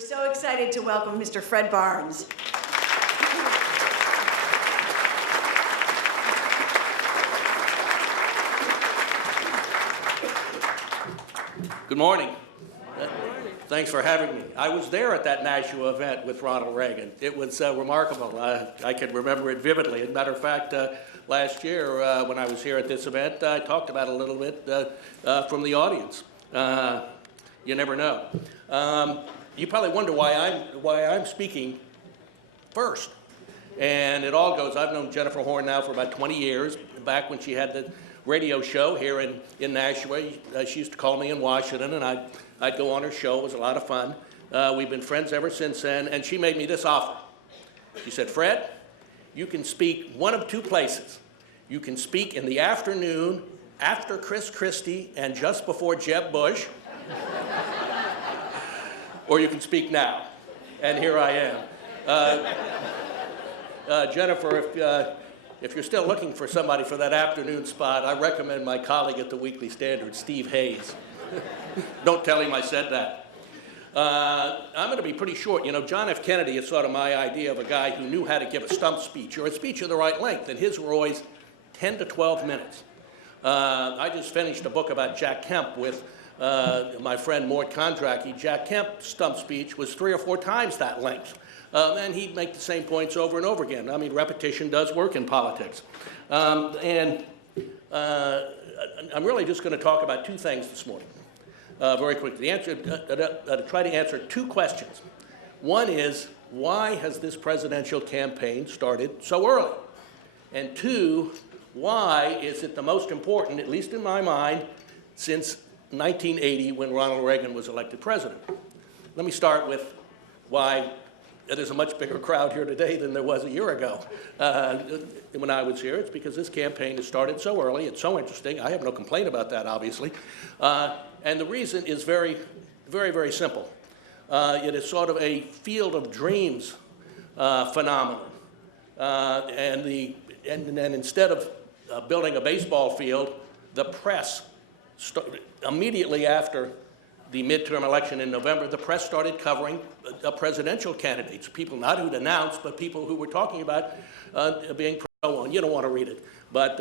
We're so excited to welcome Mr. Fred Barnes. Good morning. Thanks for having me. I was there at that Nashua event with Ronald Reagan. It was remarkable. I can remember it vividly. As a matter of fact, last year when I was here at this event, I talked about it a little bit from the audience. You never know. You probably wonder why I'm speaking first. And it all goes, I've known Jennifer Horn now for about 20 years, back when she had the radio show here in Nashua. She used to call me in Washington, and I'd go on her show. It was a lot of fun. We've been friends ever since then, and she made me this offer. She said, Fred, you can speak one of two places. You can speak in the afternoon after Chris Christie and just before Jeb Bush, or you can speak now. And here I am. Jennifer, if you're still looking for somebody for that afternoon spot, I recommend my colleague at the Weekly Standard, Steve Hayes. Don't tell him I said that. I'm going to be pretty short. You know, John F. Kennedy is sort of my idea of a guy who knew how to give a stump speech, or a speech of the right length, and his were always 10 to 12 minutes. I just finished a book about Jack Kemp with my friend Mort Kondracki. Jack Kemp's stump speech was 3 or 4 times that length. And he'd make the same points over and over again. I mean, repetition does work in politics. I'm really just going to talk about 2 things this morning, very quickly. Try to answer 2 questions. One is, why has this presidential campaign started so early? And 2, why is it the most important, at least in my mind, since 1980 when Ronald Reagan was elected president? Let me start with why there's a much bigger crowd here today than there was a year ago. When I was here, it's because this campaign has started so early. It's so interesting. I have no complaint about that, obviously. And the reason is very, very, very simple. It is sort of a field of dreams phenomenon. And instead of building a baseball field, the press, immediately after the midterm election in November, the press started covering presidential candidates, people not who'd announced, but people who were talking about being pro-on. You don't want to read it, but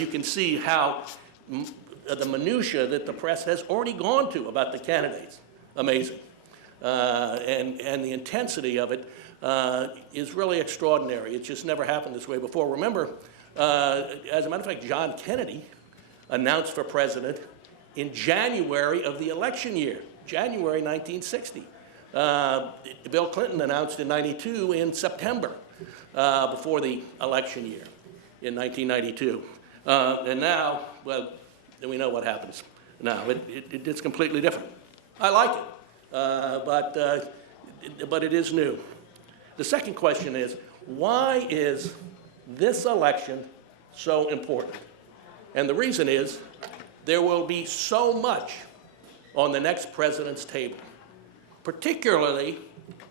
you can see how the minutia that the press has already gone to about the candidates. Amazing. And the intensity of it is really extraordinary. It's just never happened this way before. Remember, as a matter of fact, John Kennedy announced for president in January of the election year, January 1960. Bill Clinton announced in '92 in September, before the election year in 1992. And now, well, we know what happens now. It's completely different. I like it, but it is new. The second question is, why is this election so important? And the reason is, there will be so much on the next president's table, particularly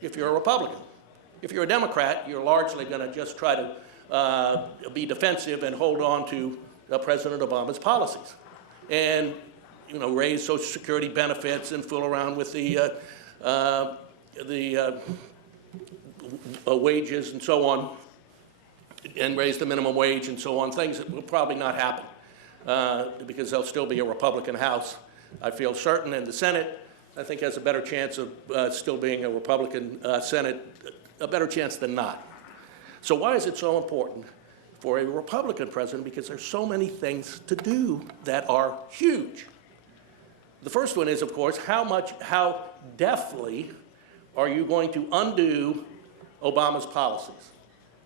if you're a Republican. If you're a Democrat, you're largely going to just try to be defensive and hold on to President Obama's policies, and raise Social Security benefits and fool around with the wages and so on, and raise the minimum wage and so on, things that will probably not happen. Because there'll still be a Republican House, I feel certain, and the Senate, I think, has a better chance of still being a Republican Senate, a better chance than not. So why is it so important for a Republican president? Because there's so many things to do that are huge. The first one is, of course, how deftly are you going to undo Obama's policies?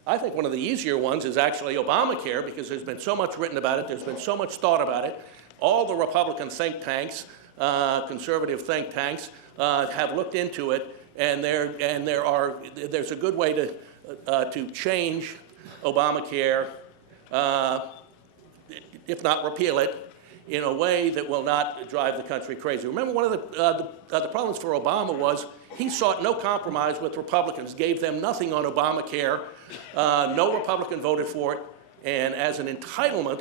I think one of the easier ones is actually Obamacare, because there's been so much written about it, there's been so much thought about it. All the Republican think tanks, conservative think tanks, have looked into it, and there's a good way to change Obamacare, if not repeal it, in a way that will not drive the country crazy. Remember, one of the problems for Obama was he sought no compromise with Republicans, gave them nothing on Obamacare. No Republican voted for it, and as an entitlement,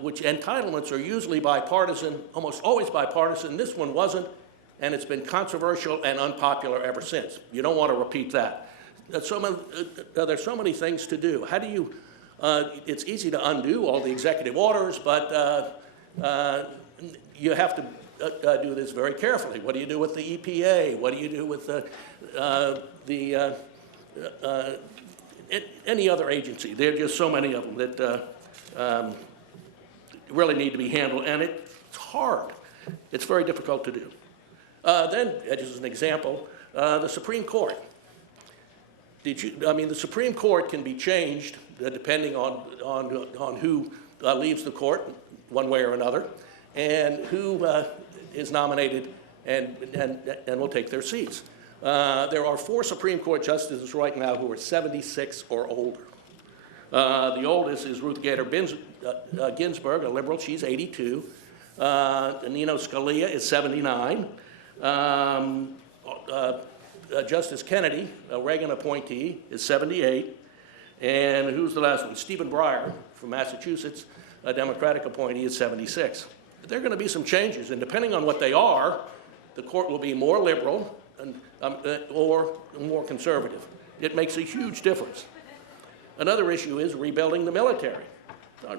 which entitlements are usually bipartisan, almost always bipartisan, this one wasn't, and it's been controversial and unpopular ever since. You don't want to repeat that. There's so many things to do. How do you, it's easy to undo all the executive orders, but you have to do this very carefully. What do you do with the EPA? What do you do with any other agency? There are just so many of them that really need to be handled, and it's hard. It's very difficult to do. Then, just as an example, the Supreme Court. The Supreme Court can be changed depending on who leaves the court, one way or another, and who is nominated and will take their seats. There are 4 Supreme Court justices right now who are 76 or older. The oldest is Ruth Bader Ginsburg, a liberal. She's 82. Nino Scalia is 79. Justice Kennedy, a Reagan appointee, is 78. And who's the last one? Stephen Breyer from Massachusetts, a Democratic appointee, is 76. There are going to be some changes, and depending on what they are, the court will be more liberal or more conservative. It makes a huge difference. Another issue is rebuilding the military.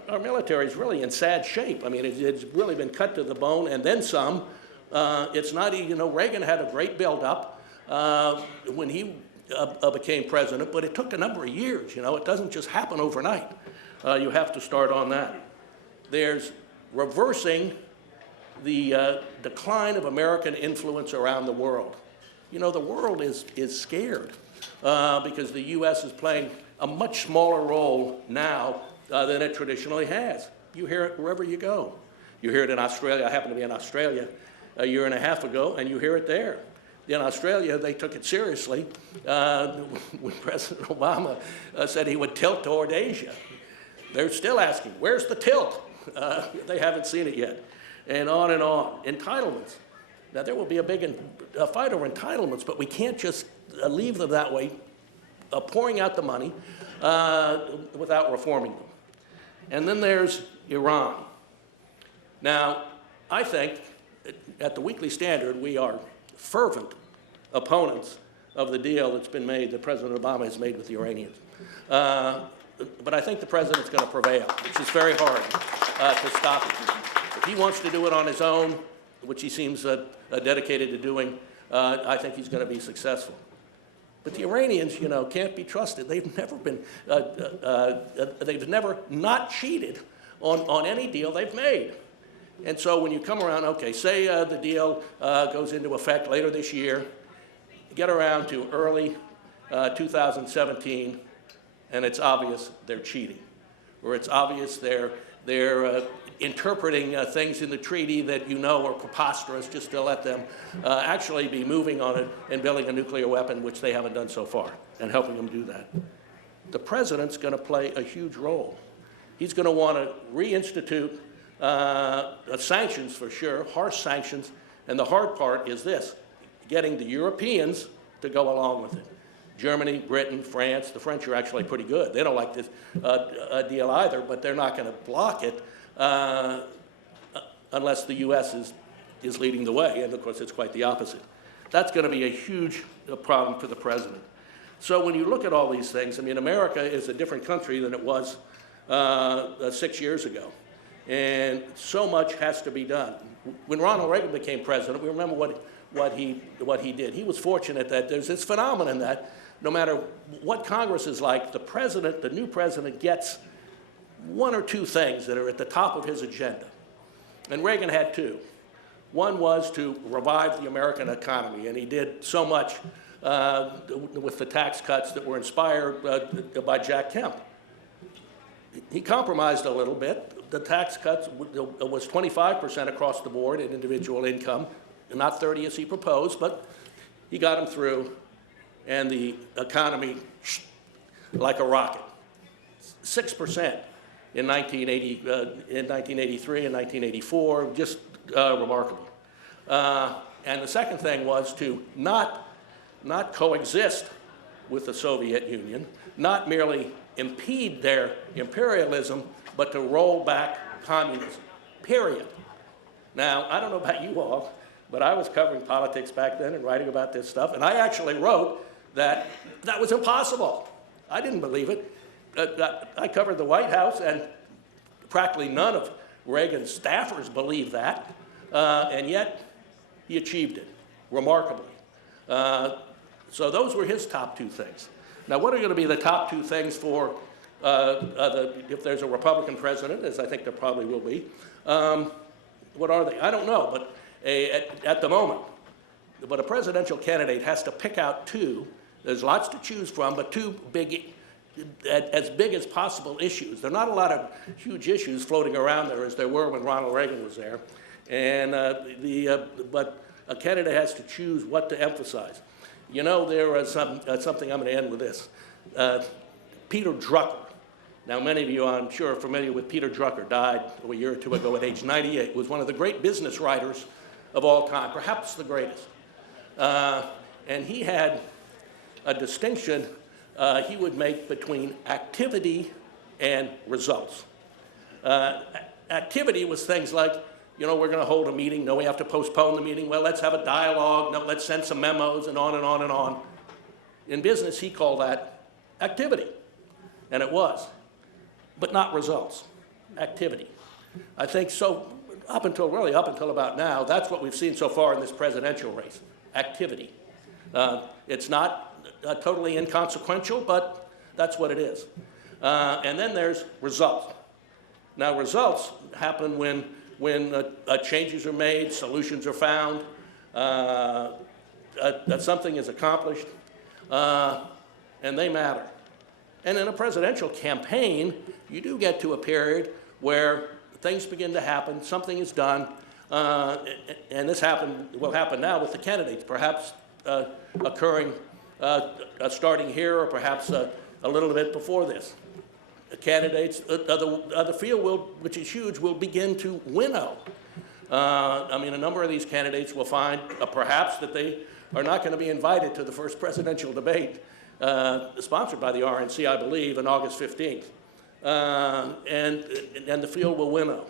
Our military is really in sad shape. I mean, it's really been cut to the bone and then some. It's not, Reagan had a great buildup when he became president, but it took a number of years. It doesn't just happen overnight. You have to start on that. There's reversing the decline of American influence around the world. The world is scared because the U.S. is playing a much smaller role now than it traditionally has. You hear it wherever you go. You hear it in Australia. I happened to be in Australia a year and a half ago, and you hear it there. In Australia, they took it seriously when President Obama said he would tilt toward Asia. They're still asking, where's the tilt? They haven't seen it yet. And on and on. Entitlements. Now, there will be a big fight over entitlements, but we can't just leave them that way, pouring out the money without reforming them. And then there's Iran. Now, I think at the Weekly Standard, we are fervent opponents of the deal that's been made, that President Obama has made with the Iranians. But I think the president's going to prevail, which is very hard to stop him. If he wants to do it on his own, which he seems dedicated to doing, I think he's going to be successful. But the Iranians, can't be trusted. They've never been, they've never not cheated on any deal they've made. And so when you come around, okay, say the deal goes into effect later this year, get around to early 2017, and it's obvious they're cheating, or it's obvious they're interpreting things in the treaty that are preposterous just to let them actually be moving on it and building a nuclear weapon, which they haven't done so far, and helping them do that. The president's going to play a huge role. He's going to want to reinstitute sanctions for sure, harsh sanctions, and the hard part is this, getting the Europeans to go along with it. Germany, Britain, France. The French are actually pretty good. They don't like this deal either, but they're not going to block it unless the U.S. is leading the way, and of course it's quite the opposite. That's going to be a huge problem for the president. So when you look at all these things, America is a different country than it was 6 years ago, and so much has to be done. When Ronald Reagan became president, we remember what he did. He was fortunate that there's this phenomenon that no matter what Congress is like, the new president gets 1 or 2 things that are at the top of his agenda. And Reagan had 2. One was to revive the American economy, and he did so much with the tax cuts that were inspired by Jack Kemp. He compromised a little bit. The tax cuts was 25% across the board in individual income, not 30 as he proposed, but he got him through, and the economy, like a rocket, 6% in 1983 and 1984, just remarkable. And the second thing was to not coexist with the Soviet Union, not merely impede their imperialism, but to roll back communism, period. Now, I don't know about you all, but I was covering politics back then and writing about this stuff, and I actually wrote that that was impossible. I didn't believe it. I covered the White House, and practically none of Reagan's staffers believed that, and yet he achieved it remarkably. So those were his top two things. Now, what are going to be the top two things for if there's a Republican president, as I think there probably will be? What are they? I don't know, but at the moment. But a presidential candidate has to pick out two. There's lots to choose from, but two big, as big as possible issues. There are not a lot of huge issues floating around there as there were when Ronald Reagan was there. And but a candidate has to choose what to emphasize. You know, there was something, I'm going to end with this. Peter Drucker. Now, many of you, I'm sure, are familiar with Peter Drucker, died a year or two ago at age 98, was one of the great business writers of all time, perhaps the greatest. And he had a distinction he would make between activity and results. Activity was things like, you know, we're going to hold a meeting. No, we have to postpone the meeting. Well, let's have a dialogue. No, let's send some memos, and on and on and on. In business, he called that activity, and it was, but not results. Activity. I think so. Up until about now, that's what we've seen so far in this presidential race. Activity. It's not totally inconsequential, but that's what it is. And then there's results. Now, results happen when changes are made, solutions are found, that something is accomplished, and they matter. And in a presidential campaign, you do get to a period where things begin to happen, something is done, and this will happen now with the candidates, perhaps occurring, starting here or perhaps a little bit before this. The candidates, the field, which is huge, will begin to winnow. I mean, a number of these candidates will find perhaps that they are not going to be invited to the first presidential debate sponsored by the RNC, I believe, on August 15th. And the field will winnow.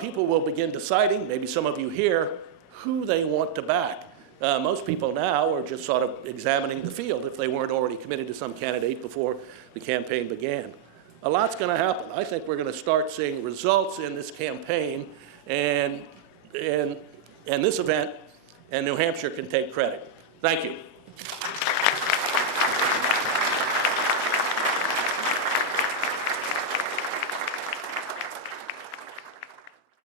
People will begin deciding, maybe some of you here, who they want to back. Most people now are just sort of examining the field if they weren't already committed to some candidate before the campaign began. A lot's going to happen. I think we're going to start seeing results in this campaign, and this event, and New Hampshire can take credit. Thank you.